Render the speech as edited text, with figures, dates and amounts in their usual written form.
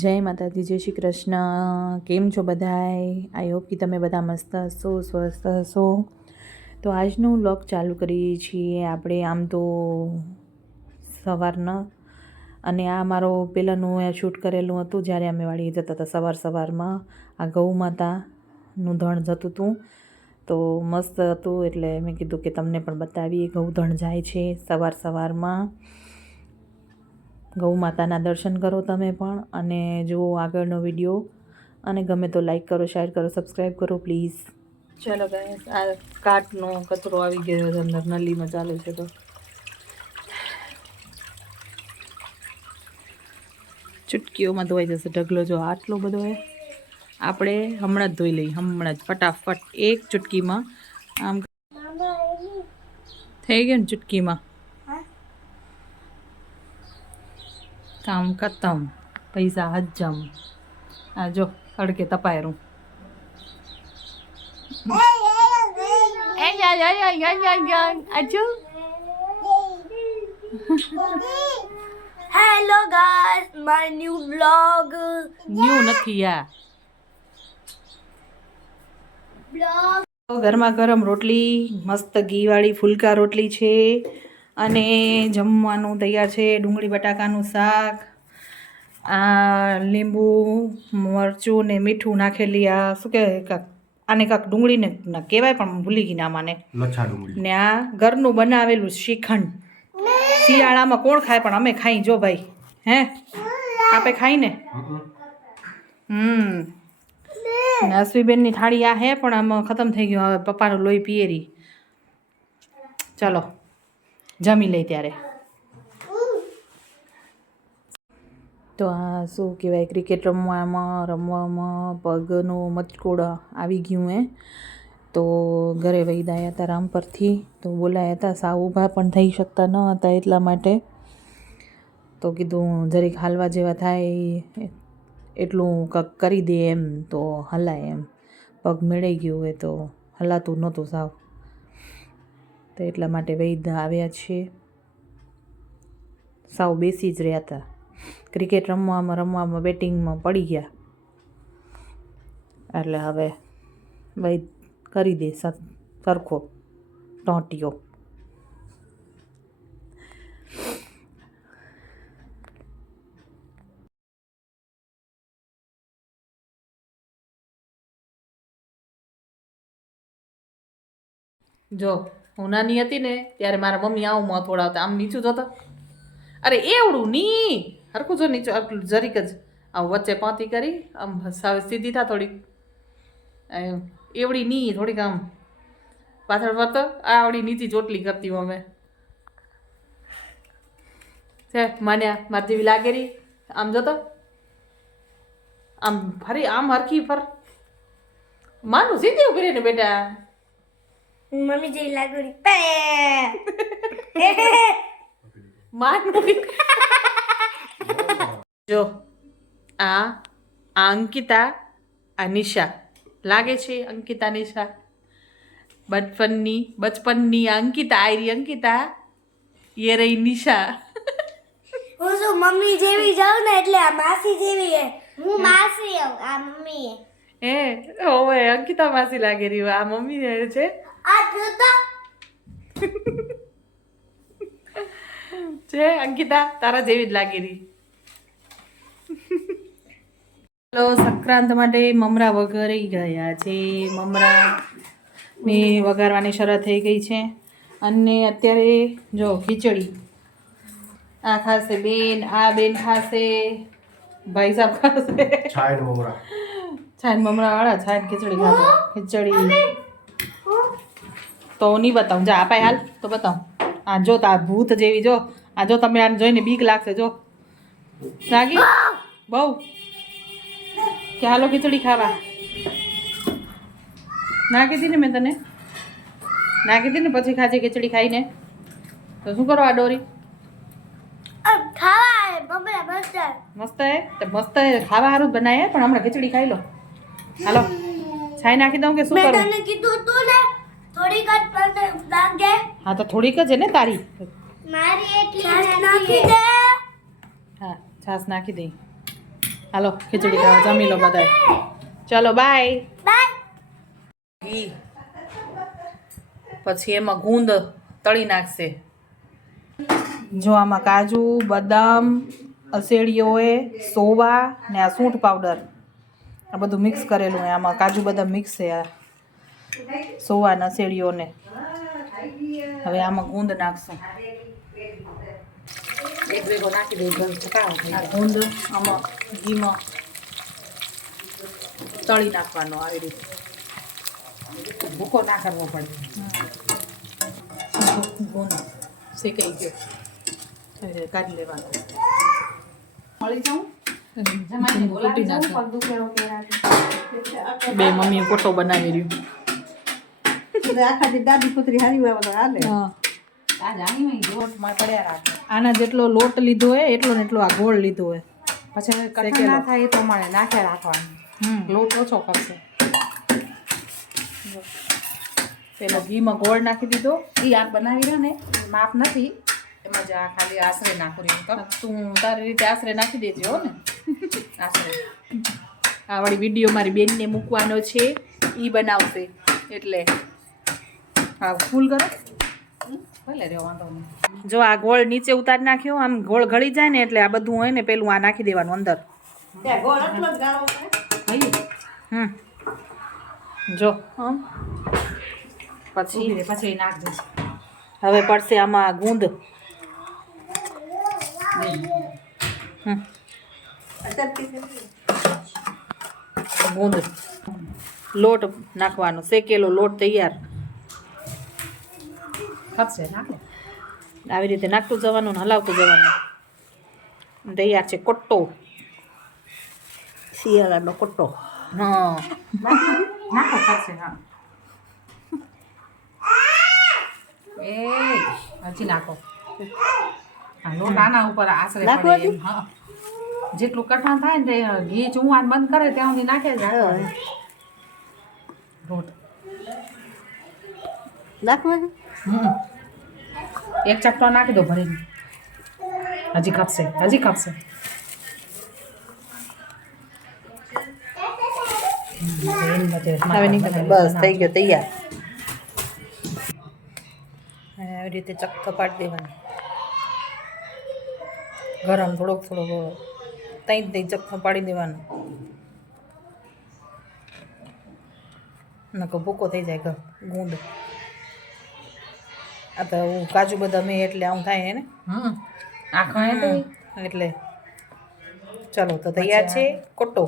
જય માતાજી, જય શ્રી કૃષ્ણ. કેમ છો બધાય? આઈ હોપ કે તમે બધા મસ્ત હશો, સ્વસ્થ હશો. તો આજનું વ્લોગ ચાલુ કરીએ છીએ આપણે આમ તો સવારના, અને આ મારો પહેલાંનું શૂટ કરેલું હતું જ્યારે અમે વાડીએ જતા હતા સવારમાં. આ ગૌ માતાનું ધણ જતું હતું તો મસ્ત હતું, એટલે મેં કીધું કે તમને પણ બતાવીએ. ગૌધણ જાય છે સવારમાં. ગૌ માતાના દર્શન કરો તમે પણ, અને જુઓ આગળનો વિડીયો, અને ગમે તો લાઈક કરો, શેર કરો, સબસ્ક્રાઈબ કરો પ્લીઝ. ચાલો ગાઈસ, આ કાટનો કચરો આવી ગયો છે અંદર, નલીમાં ચાલુ છે તો ચૂટકીઓમાં ધોવાઈ જશે ઢગલો. જો આટલો બધો હોય, આપણે હમણાં જ ધોઈ લઈએ, હમણાં જ ફટાફટ એક ચૂટકીમાં. આમ થઈ ગયું ને ચૂટકીમાં, કામ ખતમ, પૈસા હજમ. આ જો તડકે તપાયરું. Hello guys, my new vlog. New નથી આ ગરમા ગરમ રોટલી, મસ્ત ઘીવાળી ફુલકા રોટલી છે, અને જમવાનું તૈયાર છે. ડુંગળી બટાકાનું શાક, આ લીંબુ મરચું ને મીઠું નાખેલી, આ શું કહેવાય, આને કાંક ડુંગળીને કહેવાય પણ ભૂલી ગઈ નામ આને. ને આ ઘરનું બનાવેલું શ્રીખંડ. શિયાળામાં કોણ ખાય, પણ અમે ખાઈ જો ભાઈ. હે આપે ખાઈ ને. અશ્વીબેનની થાળી આ હે, પણ આમાં ખતમ થઈ ગયું. હવે પપ્પાનું લોહી પિયેરી. ચાલો જમી લઈ ત્યારે. તો આ શું કહેવાય, ક્રિકેટ રમવામાં પગનો મચકોડા આવી ગયું હે. તો ઘરે વૈદાયા હતા રામ પરથી, તો બોલાયા હતા. સાવ ઊભા પણ થઈ શકતા ન હતા, એટલા માટે તો કીધું જરીક હાલવા જેવા થાય એટલું કંઈક કરી દે એમ, તો હલાય એમ. પગ મેળાઈ ગયું હોય તો હલાતું નહોતું સાવ, તો એટલા માટે વૈદા આવ્યા છે. સાવ બેસી જ રહ્યા હતા, ક્રિકેટ રમવામાં બેટિંગમાં પડી ગયા, એટલે હવે વૈદ કરી દે સરખો ટોંટિયો. જો હું નાની હતી ને ત્યારે મારા મમ્મી આવું મોં થોડાવતા, આમ નીચું જોતા. અરે એવડું ની હરખું જો નીચું, આટલું જરીક જ આમ વચ્ચે પાંતી કરી, આમ સાવ સીધી થા થોડીક, એવડી ની થોડીક આમ પાછળ વળતો. આવડી નીચી ચોટલી કરતી હું અમે. છે માન્યા મારી જેવી લાગેરી. આમ જોતો, આમ ફરી, આમ હરખી ફર. માનું સીધી ઉભી રહીને બેટા. મમ્મી જેવી લાગુ. માનું જો આ અંકિતા, આ નિશા લાગે છે. અંકિતા નિશા બચપનની અંકિતા, આયરી અંકિતા, ये रही निशा. હું શું મમ્મી જેવી જાઉં ને, એટલે આ માસી જેવી હે. હું માસી હું, આ મમ્મી હે. ઓવે અંકિતા માસી લાગે રહી. આ મમ્મી છે. આ જોતો છે અંકિતા તારા જેવી જ લાગી રહી. ચલો સંક્રાંત માટે મમરા વઘારી ગયા છે. મમરાની વઘારવાની શરૂઆત થઈ ગઈ છે. અને અત્યારે જો ખીચડી આ ખાશે બેન, આ બેન ખાશે, ભાઈ સાહેબ ખાશે છાય મમરા વાળા, છાય ખીચડી ખાશે. ખીચડી તો નહીં બતાવું, જા આપાય હાલ તો બતાવું. આ જો તા ભૂત જેવી જો, આ જો તમે આને જોઈને બીક લાગશે. જો લાગી બહુ કે હાલો ખીચડી ખાવા. ના કીધી ને મેં તને, ના કીધી ને પછી ખાજે ખીચડી ખાઈને. તો શું કરો આ ડોરી? ખાવા હે મમ્મી, મસ્ત હે. મસ્ત હે તો મસ્ત હે, ખાવા સારું જ બનાય, પણ હમણાં ખીચડી ખાઈ લો. હાલો છાઈ નાખી દઉં કે શું કરું? મેં તને કીધું તું ને થોડીક જ પણ લાગે. હા તો થોડીક જ હે ને તારી. મારી એટલી નાખી દે. હા છાશ નાખી દઈ. હાલો ખીચડી ખાવા જમી લો બધાય. ચલો બાય. બાય. ઘી પછી એમાં ગુંદ તળી નાખશે. જો આમાં કાજુ બદામ અસેડીઓ હોય સોવા ને આ સૂંઠ પાવડર આ બધું મિક્સ કરેલું હોય. આમાં કાજુ બદામ મિક્સ છે આ સોવા ને અસેડીઓને. હવે આમાં ગુંદ નાખશું. એક ભેગો નાખી દે આ ગુંદ આમાં ઘીમાં તળી નાખવાનો આવી રીતે. ભૂકો ના કરવો પડે. ગુંદ શેકાઈ ગયો આવી રીતે કાઢી લેવાનો. મળી જાઉં જમાઈને બોલાવી જાઉં, બે મમ્મી કોટો બનાવી રહ્યું. આખા દાદી પુત્રી હારી હાલે. હા જાણી લોટમાં પડ્યા રાખે. આના જેટલો લોટ લીધો હોય એટલો ને એટલો આ ગોળ લીધો હોય. પછી કઠણ ના થાય એ પ્રમાણે નાખે રાખવાનું. લોટ ઓછો કરશે. પેલા ઘીમાં ગોળ નાખી દીધો. એ આ બનાવી રહ્યો ને એ માપ નથી, એમાં જ આ ખાલી આશરે નાખું રહ્યું. તું તારી રીતે આશરે નાખી દેજે હો ને. આશરે આ વાળી વિડીયો મારી બેનને મૂકવાનો છે, ઈ બનાવશે એટલે. હા ફૂલ કરો. ભલે રહ્યો વાંધો નહીં. જો આ ગોળ નીચે ઉતારી નાખ્યો. આમ ગોળ ગળી જાય ને એટલે આ બધું હોય ને પેલું આ નાખી દેવાનું અંદર. જો પછી પછી નાખજો. હવે પડશે આમાં ગુંદ. ગુંદ લોટ નાખવાનો. શેકેલો લોટ તૈયાર. ખપશે નાખે. આવી રીતે નાખતું જવાનું ને હલાવતું જવાનું. તૈયાર છે કોટ્ટો. શિયાળાનો કોટ્ટો. હા નાખો ખપશે. હા એ હજી નાખો. હા લોટ આના ઉપર આશરે પડે એમ. હા જેટલું કઠણ થાય ને તે ઘી ચૂવાનું બંધ કરે ત્યાં સુધી નાખે જ રાખવાનું. લોટ નાખવાનું. એક ચપટો નાખી દો ભરીને. હજી ખપશે. હજી ખપશે. હવે નીકળે. બસ થઈ ગયો તૈયાર. અને આવી રીતે ચક્ક પાડી દેવાની. ગરમ થોડોક તઈ ચક્કો પાડી દેવાનો. નકો ભૂકો થઈ જાય ગુંદ. આ તો કાજુ બદામ એટલે આવું થાય ને. આખો એટલે ચાલો તો તૈયાર છે કોટો.